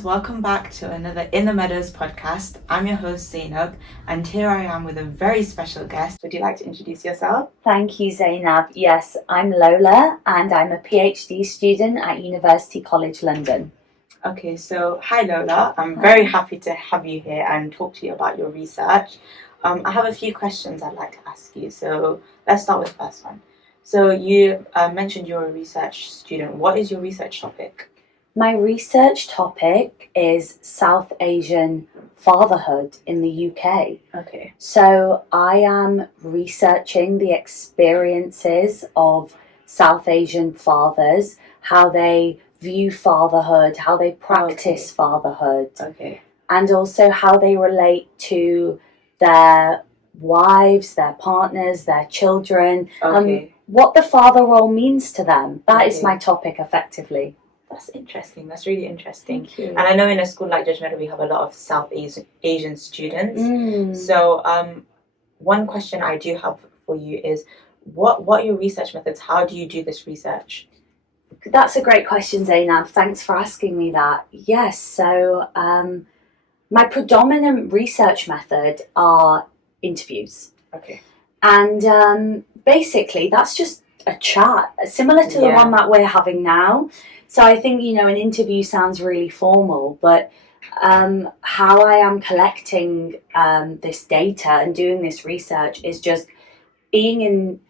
listeners, welcome back to another In the Meadows podcast. I'm your host Zainab, and here I am with a very special guest. Would you like to introduce yourself? Thank you, Zainab. Yes, I'm Lola, and I'm a PhD student at University College London. Okay, so hi Lola. I'm very happy to have you here and talk to you about your research. I have a few questions I'd like to ask you. So let's start with the first one. So you mentioned you're a research student. What is your research topic? My research topic is South Asian fatherhood in the UK. Okay. So I am researching the experiences of South Asian fathers, how they view fatherhood, how they practice fatherhood, and also how they relate to their wives, their partners, their children, what the father role means to them. That is my topic, effectively. That's interesting. That's really interesting. Thank you. And I know in a school like Judgemeadow, we have a lot of South Asian students. So one question I do have for you is, what are your research methods? How do you do this research? That's a great question, Zainab. Thanks for asking me that. Yes, so my predominant research method are interviews. Okay. And basically, that's just a chat, similar to the one that we're having now. So I think, an interview sounds really formal, but how I am collecting this data and doing this research is just being in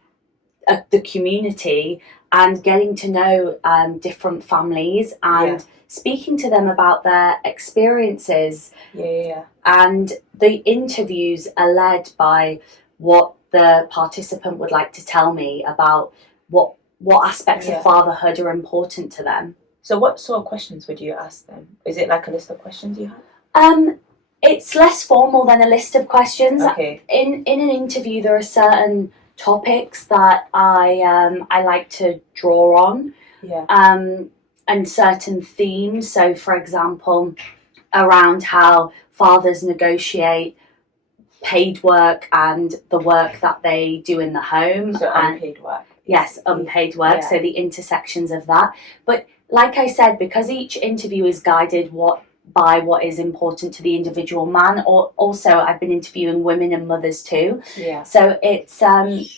the community and getting to know different families and speaking to them about their experiences. And the interviews are led by what the participant would like to tell me about what aspects of fatherhood are important to them. So what sort of questions would you ask them? Is it like a list of questions you have? It's less formal than a list of questions. Okay. In an interview, there are certain topics that I like to draw on. And certain themes. So, for example, around how fathers negotiate paid work and the work that they do in the home. So unpaid work. Yes, unpaid work. So the intersections of that. But like I said, because each interview is guided by what is important to the individual man, or also I've been interviewing women and mothers too. So it's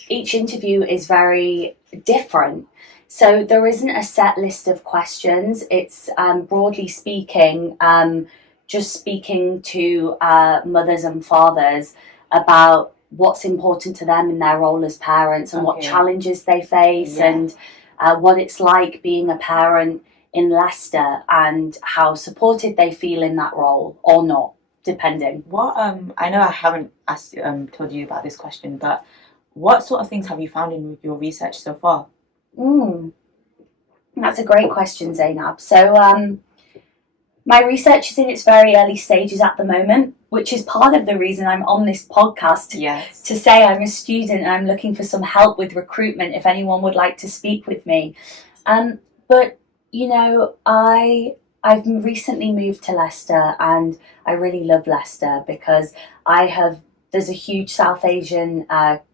each interview is very different. So there isn't a set list of questions. It's broadly speaking, just speaking to mothers and fathers about what's important to them in their role as parents and what challenges they face and what it's like being a parent in Leicester and how supported they feel in that role or not, depending. What I know I haven't asked told you about this question, but what sort of things have you found in your research so far? That's a great question, Zainab. So my research is in its very early stages at the moment, which is part of the reason I'm on this podcast to say I'm a student and I'm looking for some help with recruitment if anyone would like to speak with me. But, I've recently moved to Leicester and I really love Leicester because there's a huge South Asian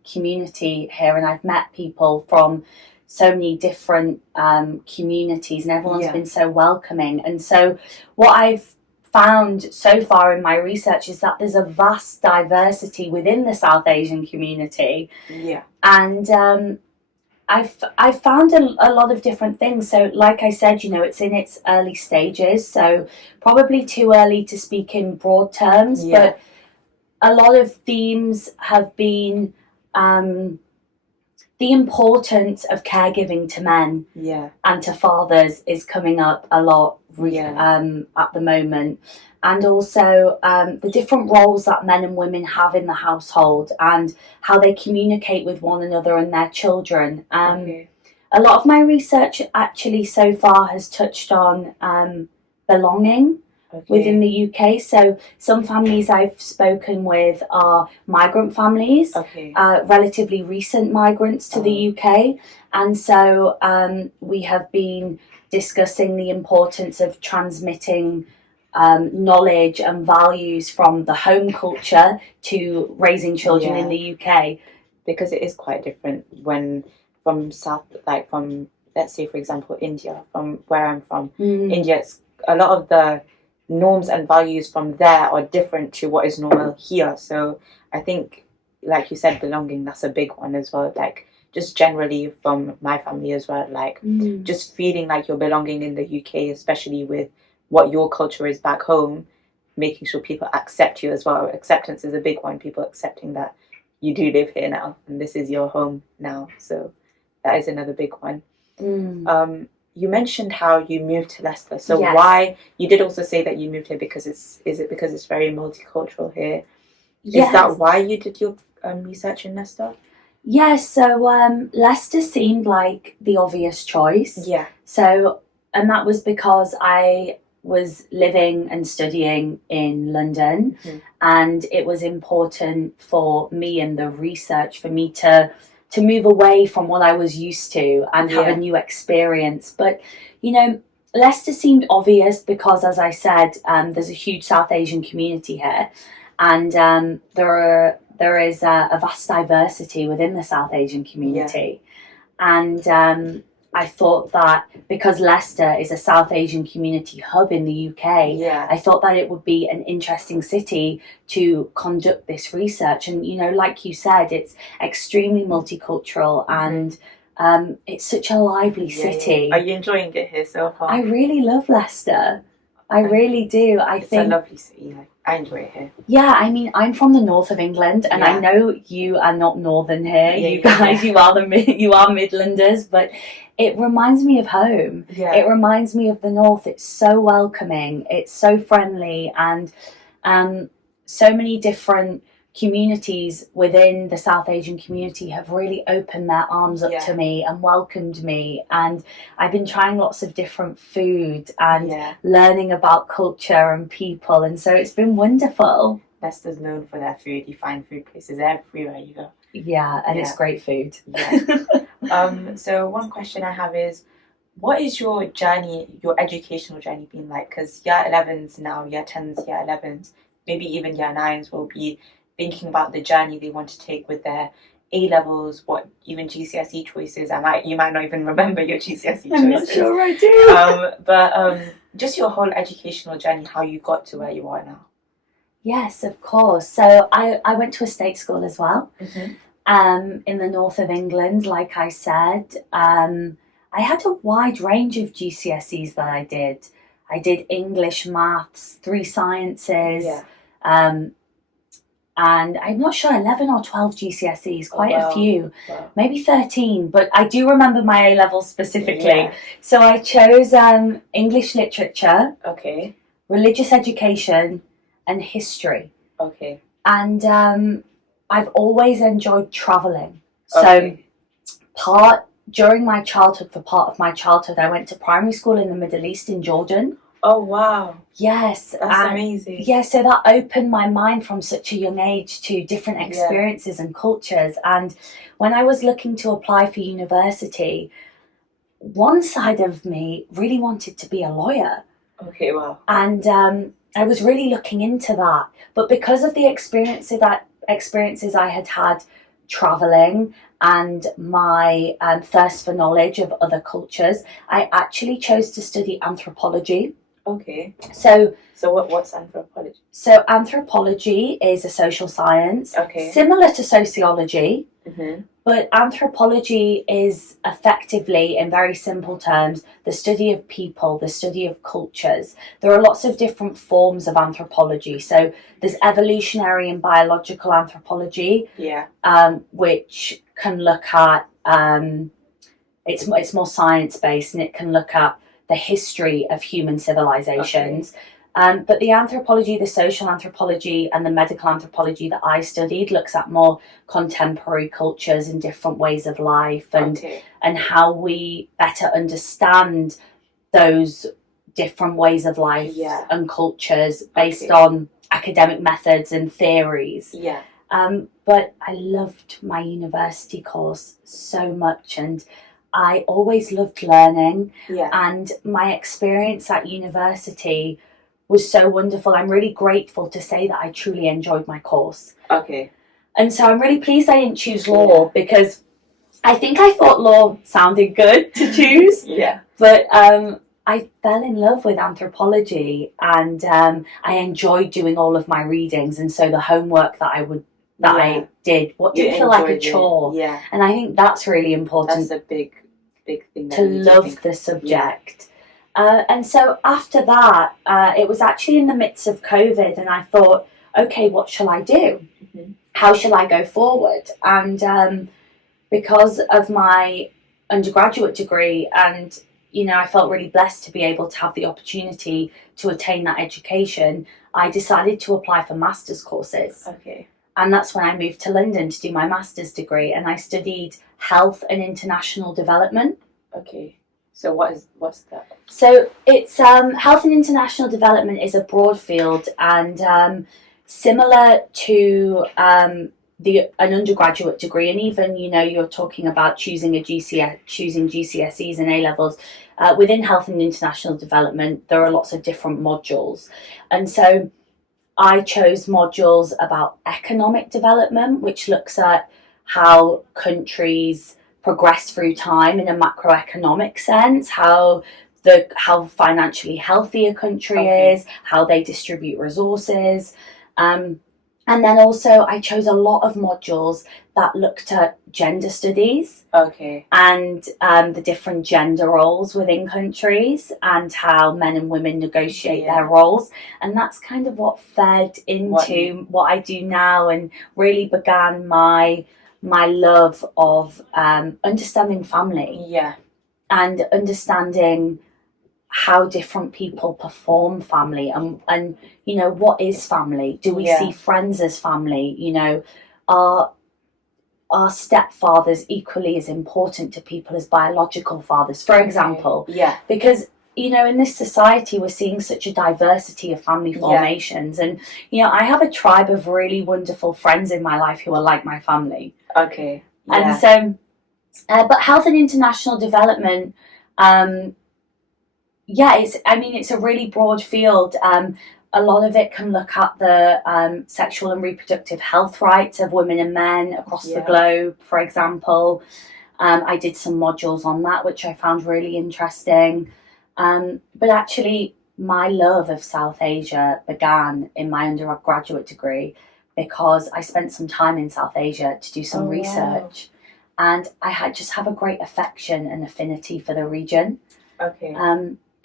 community here and I've met people from so many different communities and everyone's been so welcoming. And so what I've found so far in my research is that there's a vast diversity within the South Asian community. And I've found a lot of different things. So like I said, it's in its early stages, so probably too early to speak in broad terms, but a lot of themes have been the importance of caregiving to men and to fathers is coming up a lot at the moment. And also the different roles that men and women have in the household and how they communicate with one another and their children. A lot of my research actually so far has touched on belonging within the UK. So some families I've spoken with are migrant families, relatively recent migrants to the UK. And so we have been discussing the importance of transmitting knowledge and values from the home culture to raising children in the UK. Because it is quite different from let's say for example India, from where I'm from. India, it's a lot of the norms and values from there are different to what is normal here. So I think, like you said, belonging, that's a big one as well. Like, just generally from my family as well, like just feeling like you're belonging in the UK, especially with what your culture is back home, making sure people accept you as well. Acceptance is a big one, people accepting that you do live here now and this is your home now. So that is another big one. You mentioned how you moved to Leicester. So why, you did also say that you moved here because is it because it's very multicultural here? Yes. Is that why you did your research in Leicester? Yeah, so Leicester seemed like the obvious choice. Yeah. So, and that was because I was living and studying in London, and it was important for me and the research for me to move away from what I was used to and have a new experience. But, you know, Leicester seemed obvious because, as I said, there's a huge South Asian community here, and there is a vast diversity within the South Asian community. And I thought that because Leicester is a South Asian community hub in the UK, I thought that it would be an interesting city to conduct this research. And, you know, like you said, it's extremely multicultural and it's such a lively city. Are you enjoying it here so far? I really love Leicester. I really do. It's a lovely city. I enjoy it here. Yeah, I mean, I'm from the north of England, and I know you are not northern here. You guys, you are Midlanders, but it reminds me of home. Yeah. It reminds me of the north. It's so welcoming. It's so friendly, and so many different communities within the South Asian community have really opened their arms up to me and welcomed me, and I've been trying lots of different food and learning about culture and people, and so it's been wonderful. Leicester's known for their food. You find food places everywhere you go. Yeah, and it's great food. So one question I have is, what is your journey, your educational journey been like? Because year 11s now, year 10s, year 11s, maybe even year 9s will be thinking about the journey they want to take with their A-levels, what even GCSE choices. You might not even remember your GCSE choices. I'm not sure I do. But just your whole educational journey, how you got to where you are now. Yes, of course. So I went to a state school as well, in the north of England, like I said. I had a wide range of GCSEs that I did. I did English, maths, 3 sciences, and I'm not sure, 11 or 12 GCSEs, quite a few, maybe 13, but I do remember my A-levels specifically. So I chose English literature, religious education, and history. And I've always enjoyed travelling. So during my childhood, for part of my childhood, I went to primary school in the Middle East in Jordan. Oh, wow. Yes. That's amazing. Yeah, so that opened my mind from such a young age to different experiences and cultures. And when I was looking to apply for university, one side of me really wanted to be a lawyer. Okay, wow. And I was really looking into that. But because of the experiences I had had travelling and my thirst for knowledge of other cultures, I actually chose to study anthropology. Okay. So what's anthropology? So anthropology is a social science, similar to sociology, but anthropology is effectively, in very simple terms, the study of people, the study of cultures. There are lots of different forms of anthropology. So there's evolutionary and biological anthropology, which can look at, it's more science-based, and it can look at the history of human civilizations. But the anthropology, the social anthropology, and the medical anthropology that I studied looks at more contemporary cultures and different ways of life, and how we better understand those different ways of life and cultures based on academic methods and theories. But I loved my university course so much, and I always loved learning, and my experience at university was so wonderful. I'm really grateful to say that I truly enjoyed my course. And so I'm really pleased I didn't choose law, because I think I thought law sounded good to choose. But I fell in love with anthropology, and I enjoyed doing all of my readings, and so the homework that I did didn't feel like a chore. Yeah. And I think that's really important. That's a big thing. To love the subject. And so after that, it was actually in the midst of COVID, and I thought, okay, what shall I do? Mm-hmm. How shall I go forward? And because of my undergraduate degree, and I felt really blessed to be able to have the opportunity to attain that education, I decided to apply for master's courses. Okay. And that's when I moved to London to do my master's degree, and I studied health and international development. Okay. So what's that? So it's health and international development is a broad field, and similar to an undergraduate degree, and even you're talking about choosing GCSEs and A levels. Within health and international development, there are lots of different modules, and so I chose modules about economic development, which looks at how countries progress through time in a macroeconomic sense, how financially healthy a country is, how they distribute resources. And then also I chose a lot of modules that looked at gender studies. Okay. And the different gender roles within countries and how men and women negotiate their roles. And that's kind of what fed into what I do now, and really began my love of understanding family. Yeah. And understanding how different people perform family, and what is family? Do we see friends as family? Are stepfathers equally as important to people as biological fathers, for example? Yeah. Because in this society we're seeing such a diversity of family formations, and I have a tribe of really wonderful friends in my life who are like my family. Okay. Yeah. And so but health and international development, it's a really broad field. A lot of it can look at the sexual and reproductive health rights of women and men across the globe, for example. I did some modules on that, which I found really interesting. But actually, my love of South Asia began in my undergraduate degree, because I spent some time in South Asia to do some research. Wow. And I just have a great affection and affinity for the region. Okay.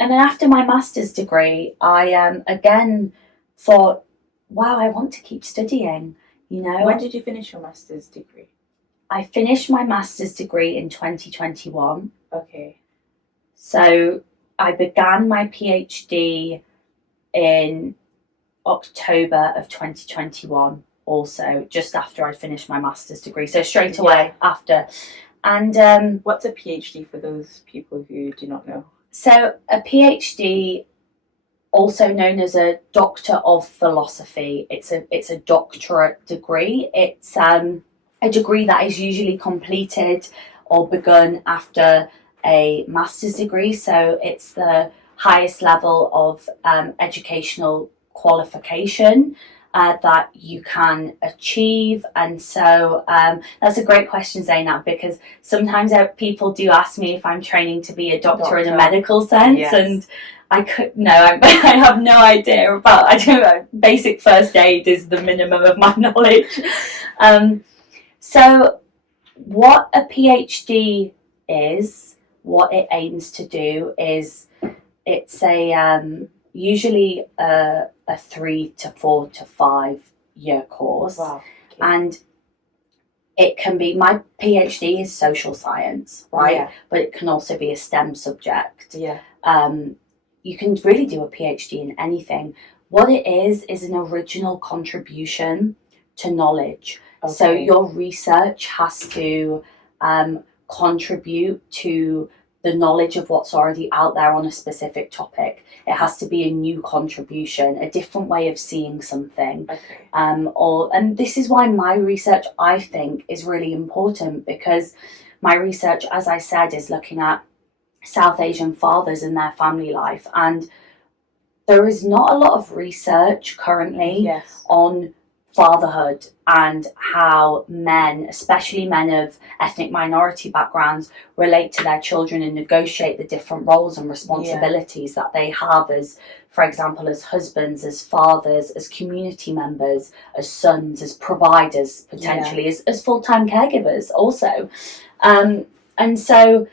And then after my master's degree, I again thought, wow, I want to keep studying, When did you finish your master's degree? I finished my master's degree in 2021. Okay. So I began my PhD in October of 2021, also, just after I'd finished my master's degree. So straight away after. And what's a PhD for those people who do not know? So a PhD, also known as a Doctor of Philosophy, it's a doctorate degree. It's a degree that is usually completed or begun after a master's degree. So it's the highest level of educational qualification that you can achieve. And so that's a greght question, Zainab, because sometimes people do ask me if I'm training to be a doctor in a medical sense. And I have no idea about, I don't know, basic first aid is the minimum of my knowledge. So what a PhD is, what it aims to do is, it's usually a 3 to 4 to 5 year course. Wow. Okay. And it can be, my PhD is social science, right? Yeah. But it can also be a STEM subject. Yeah. You can really do a PhD in anything. What it is an original contribution to knowledge. Okay. So your research has to contribute to the knowledge of what's already out there on a specific topic. It has to be a new contribution, a different way of seeing something. Okay. And this is why my research, I think, is really important, because my research, as I said, is looking at South Asian fathers and their family life. And there is not a lot of research currently on fatherhood and how men, especially men of ethnic minority backgrounds, relate to their children and negotiate the different roles and responsibilities that they have as, for example, as husbands, as fathers, as community members, as sons, as providers, potentially, as full-time caregivers also. And so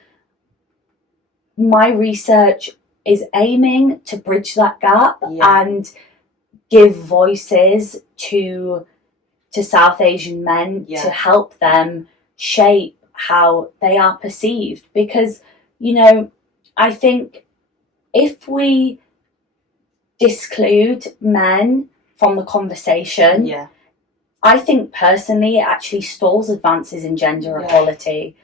my research is aiming to bridge that gap and give voices to South Asian men to help them shape how they are perceived. Because, you know, I think if we disclude men from the conversation, I think personally it actually stalls advances in gender equality.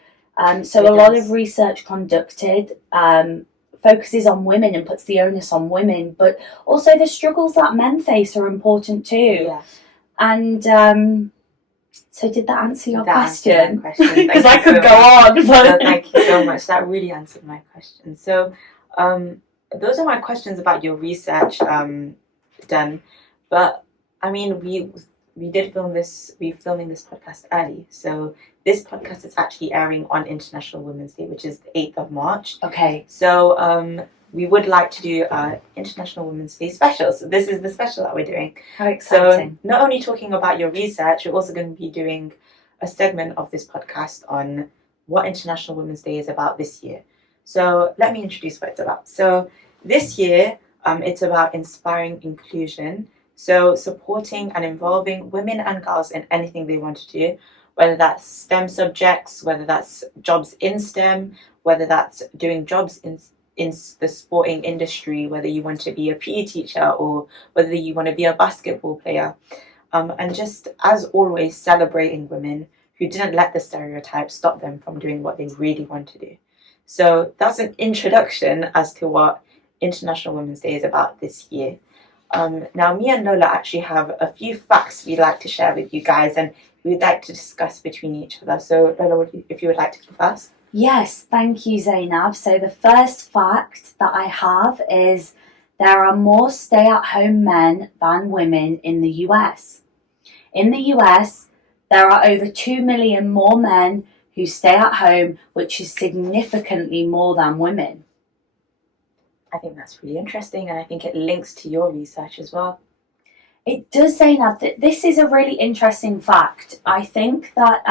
So a lot of research conducted focuses on women and puts the onus on women, but also the struggles that men face are important too. And so did that answer your question? Because I could go on. But... No, thank you so much. That really answered my question. So those are my questions about your research done. But I mean, we did film this. We're filming this podcast early, so this podcast is actually airing on International Women's Day, which is the 8th of March. Okay. So we would like to do an International Women's Day special. So this is the special that we're doing. How exciting! So not only talking about your research, we're also going to be doing a segment of this podcast on what International Women's Day is about this year. So let me introduce what it's about. So this year, it's about inspiring inclusion. So supporting and involving women and girls in anything they want to do, whether that's STEM subjects, whether that's jobs in STEM, whether that's doing jobs in the sporting industry, whether you want to be a PE teacher or whether you want to be a basketball player. And just, as always, celebrating women who didn't let the stereotypes stop them from doing what they really want to do. So that's an introduction as to what International Women's Day is about this year. Now, me and Lola actually have a few facts we'd like to share with you guys and we'd like to discuss between each other. So, Lola, if you would like to go first. Yes, thank you, Zainab. So the first fact that I have is there are more stay-at-home men than women in the US. In the US, there are over 2 million more men who stay at home, which is significantly more than women. I think that's really interesting, and I think it links to your research as well. It does, Zainab. This is a really interesting fact. I think that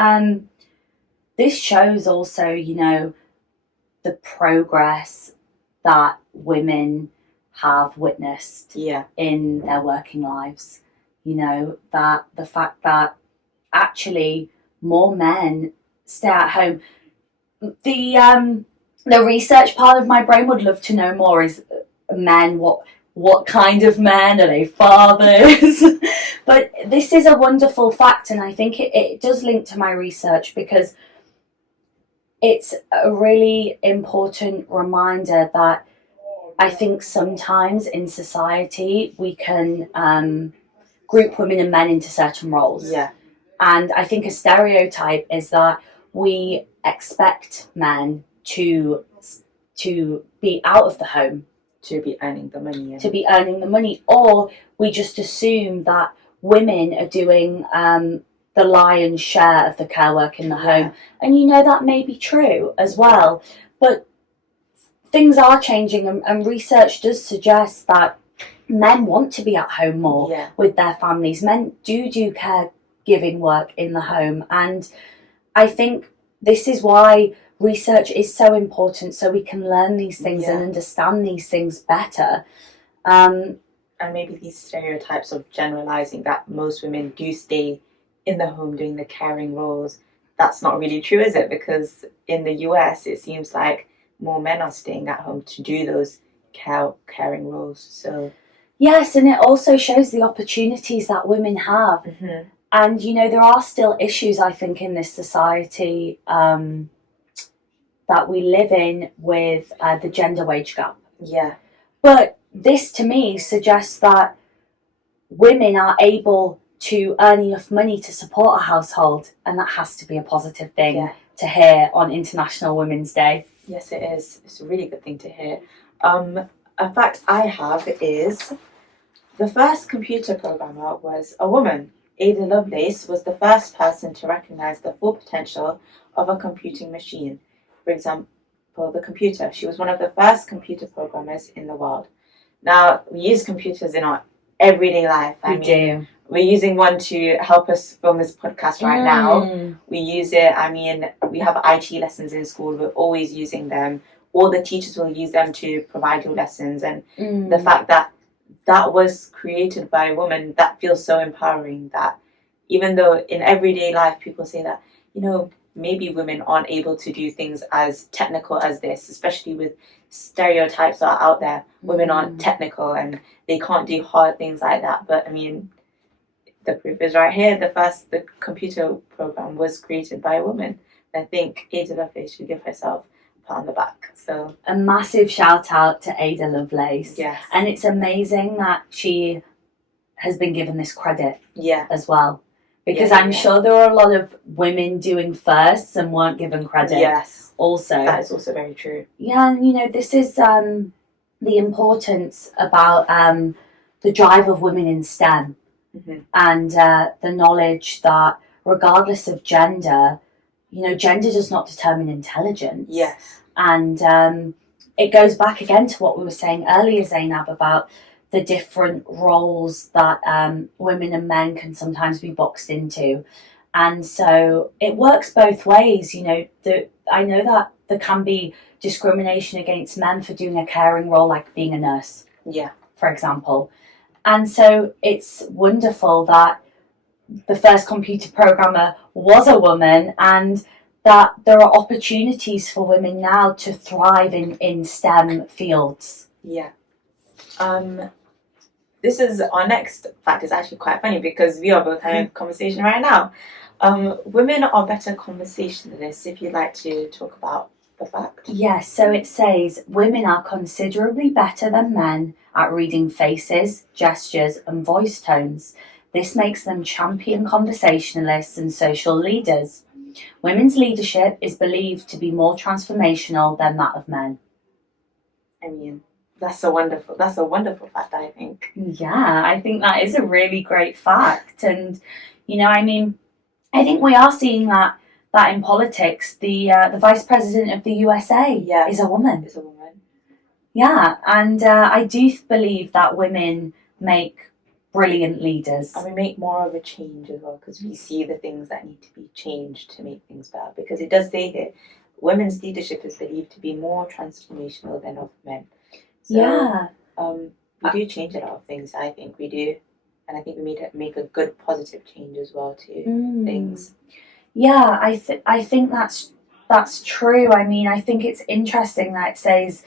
this shows also, you know, the progress that women have witnessed in their working lives. You know, that the fact that actually more men stay at home. The research part of my brain would love to know more is men, what kind of men, are they fathers? But this is a wonderful fact, and I think it does link to my research because it's a really important reminder that I think sometimes in society we can group women and men into certain roles. And I think a stereotype is that we expect men to be out of the home, to be earning the money, or we just assume that women are doing the lion's share of the care work in the home, and you know that may be true as well, but things are changing, and research does suggest that men want to be at home more with their families. Men do caregiving work in the home, and I think this is why research is so important, so we can learn these things and understand these things better. And maybe these stereotypes of generalizing that most women do stay in the home doing the caring roles, that's not really true, is it? Because in the US, it seems like more men are staying at home to do those caring roles. So yes, and it also shows the opportunities that women have. Mm-hmm. And, you know, there are still issues, I think, in this society that we live in with the gender wage gap. But this, to me, suggests that women are able to earn enough money to support a household, and that has to be a positive thing to hear on International Women's Day. Yes, it is. It's a really good thing to hear. A fact I have is the first computer programmer was a woman. Ada Lovelace was the first person to recognize the full potential of a computing machine. For example, the computer. She was one of the first computer programmers in the world. Now, we use computers in our everyday life. We do. We're using one to help us film this podcast right now. We use it. We have IT lessons in school. We're always using them. All the teachers will use them to provide your lessons. And the fact that that was created by a woman, that feels so empowering, that even though in everyday life people say that, maybe women aren't able to do things as technical as this, especially with stereotypes that are out there. Women aren't technical and they can't do hard things like that. But the proof is right here. The computer program was created by a woman. I think Ada Lovelace should give herself a pat on the back. So a massive shout out to Ada Lovelace. Yes. And it's amazing that she has been given this credit as well. Because I'm sure there were a lot of women doing firsts and weren't given credit. Yes. Also. That is also very true. Yeah, and this is the importance about the drive of women in STEM. And the knowledge that regardless of gender, gender does not determine intelligence. Yes. And it goes back again to what we were saying earlier, Zainab, about the different roles that women and men can sometimes be boxed into. And so it works both ways. I know that there can be discrimination against men for doing a caring role, like being a nurse, for example. And so it's wonderful that the first computer programmer was a woman, and that there are opportunities for women now to thrive in STEM fields. Yeah. This is our next fact. Is actually quite funny because we are both having a conversation right now. Women are better conversationalists. If you'd like to talk about the fact. Yes, so it says women are considerably better than men at reading faces, gestures, and voice tones. This makes them champion conversationalists and social leaders. Women's leadership is believed to be more transformational than that of men. That's a wonderful fact, I think. Yeah, I think that is a really great fact. And, I think we are seeing that in politics. The vice president of the USA is a woman. Is a woman. Yeah, and I do believe that women make brilliant leaders. And we make more of a change as well, because we see the things that need to be changed to make things better. Because it does say here, women's leadership is believed to be more transformational than of men. So, we do change a lot of things. I think we do, and I think we make a good positive change as well to things. Yeah, I think that's true. I think it's interesting that it says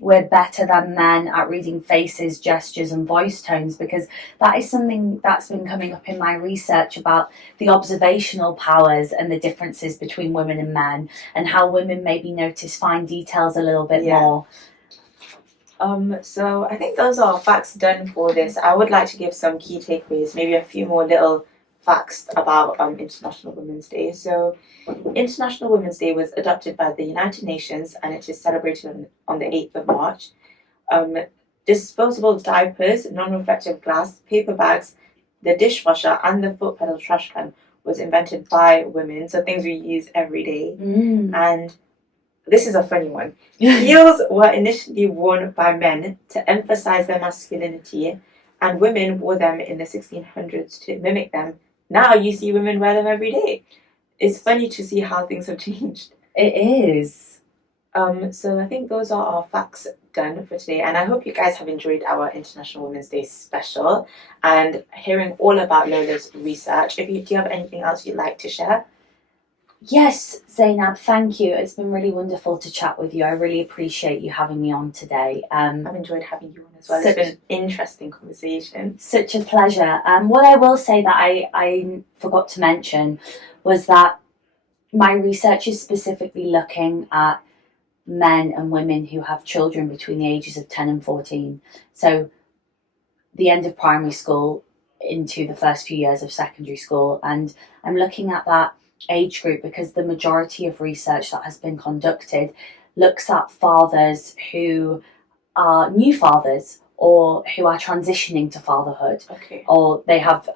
we're better than men at reading faces, gestures, and voice tones, because that is something that's been coming up in my research about the observational powers and the differences between women and men, and how women maybe notice fine details a little bit more. So I think those are facts done for this. I would like to give some key takeaways, maybe a few more little facts about International Women's Day. So International Women's Day was adopted by the United Nations, and it is celebrated on the 8th of March. Disposable diapers, non-reflective glass, paper bags, the dishwasher, and the foot pedal trash can was invented by women, so things we use every day. And this is a funny one. Heels were initially worn by men to emphasize their masculinity, and women wore them in the 1600s to mimic them. Now you see women wear them every day. It's funny to see how things have changed. It is. So I think those are our facts done for today, and I hope you guys have enjoyed our International Women's Day special and hearing all about Lola's research. Do you have anything else you'd like to share? Yes, Zainab, thank you. It's been really wonderful to chat with you. I really appreciate you having me on today. I've enjoyed having you on as well. It's been an interesting conversation. Such a pleasure. What I will say that I forgot to mention was that my research is specifically looking at men and women who have children between the ages of 10 and 14. So the end of primary school into the first few years of secondary school. And I'm looking at that age group because the majority of research that has been conducted looks at fathers who are new fathers or who are transitioning to fatherhood, or they have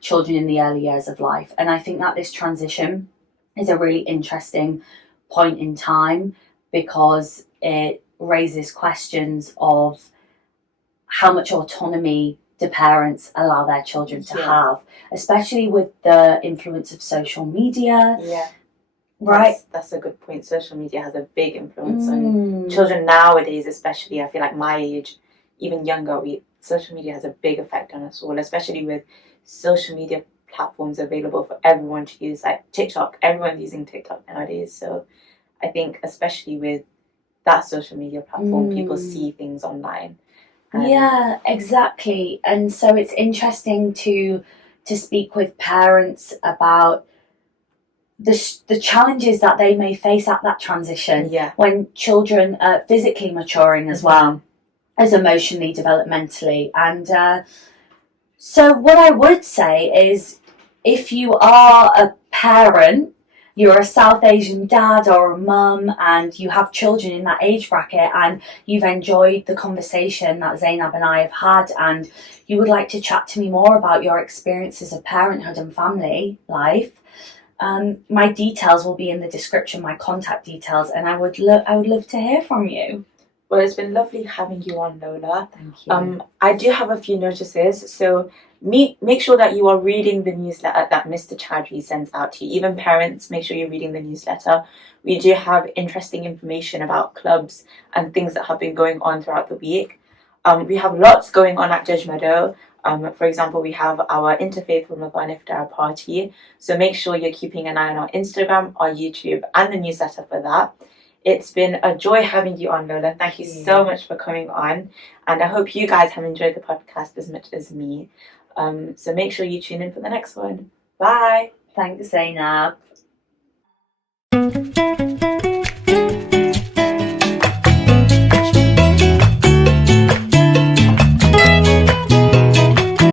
children in the early years of life. And I think that this transition is a really interesting point in time, because it raises questions of how much autonomy do parents allow their children to have, especially with the influence of social media. Yeah. Right. That's a good point. Social media has a big influence on children nowadays, especially. I feel like my age, even younger, social media has a big effect on us all, especially with social media platforms available for everyone to use, like TikTok. Everyone's using TikTok nowadays. So I think especially with that social media platform, people see things online. Yeah, exactly. And so it's interesting to speak with parents about the challenges that they may face at that transition, when children are physically maturing as well as emotionally, developmentally. And so what I would say is, if you are a parent, you're a South Asian dad or a mum, and you have children in that age bracket, and you've enjoyed the conversation that Zainab and I have had, and you would like to chat to me more about your experiences of parenthood and family life, my details will be in the description, my contact details, and I would love to hear from you. Well, it's been lovely having you on, Lola. Thank you. I do have a few notices, so make sure that you are reading the newsletter that Mr. Chowdhury sends out to you. Even parents, make sure you're reading the newsletter. We do have interesting information about clubs and things that have been going on throughout the week. We have lots going on at Judgemeadow. For example, we have our Interfaith Ramadan Iftar party, so make sure you're keeping an eye on our Instagram, our YouTube, and the newsletter for that. It's been a joy having you on, Lola. Thank you so much for coming on, and I hope you guys have enjoyed the podcast as much as me. So make sure you tune in for the next one. Bye. Thanks, Zainab.